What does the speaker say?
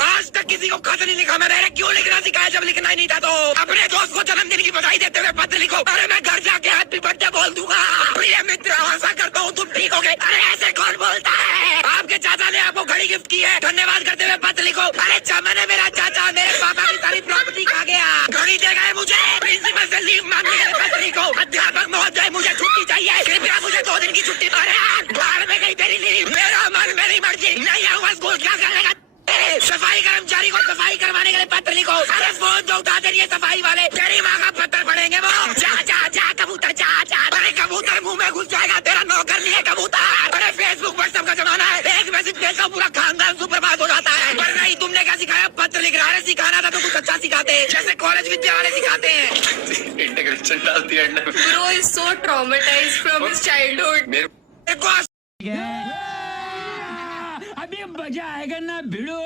आज तक किसी को खत नहीं लिखा मैंने। क्यों लिखना सिखाया जब लिखना ही नहीं था? तो अपने दोस्त को जन्मदिन की बधाई देते हुए पत्र लिखो। अरे मैं घर जाके हैप्पी बर्थडे बोल दूंगा। प्रिय मित्र, आशा करता हूँ तुम ठीक हो गए। अरे ऐसे कौन बोलता है? आपके चाचा ने आपको घड़ी गिफ्ट की है, धन्यवाद करते हुए पत्र लिखो। अरे मैंने मेरा चाचा मेरे पापा की सारी प्रॉपर्टी खा गया, घड़ी दे गए मुझे। प्रिंसिपल से लीव मांगने के लिए पत्र लिखो। अध्यापक महोदय, मुझे छुट्टी चाहिए, कृपया मुझे 2 दिन की छुट्टी। अरे बाहर में गई तेरी लीव, मेरा मन मेरी मर्जी, नहीं आऊंगा स्कूल, क्या करेगा? सफाई कर्मचारी को सफाई करवाने के लिए पत्र लिखो। अरे फोन जो उठा दे रही है सफाई वाले, तेरी माँ का पत्र पढ़ेंगे वो। जा जा जा कबूतर जा जा। अरे कबूतर मुंह में घुस जाएगा, तेरा नौकर नहीं है कबूतर। अरे फेसबुक व्हाट्सएप का जमाना है, एक मैसेज भेजता पूरा खानदान सुप्रभात हो जाता है। पर नहीं, तुमने क्या सिखाया? पत्र लिख रहा है। सिखाना था तो कुछ अच्छा सिखाते, जैसे कॉलेज विद्या वाले सिखाते हैं। इंटीग्रेशन डालती है। Bro is so traumatized from his childhood. मेरे को अभी मजा आएगा ना भिड़ो।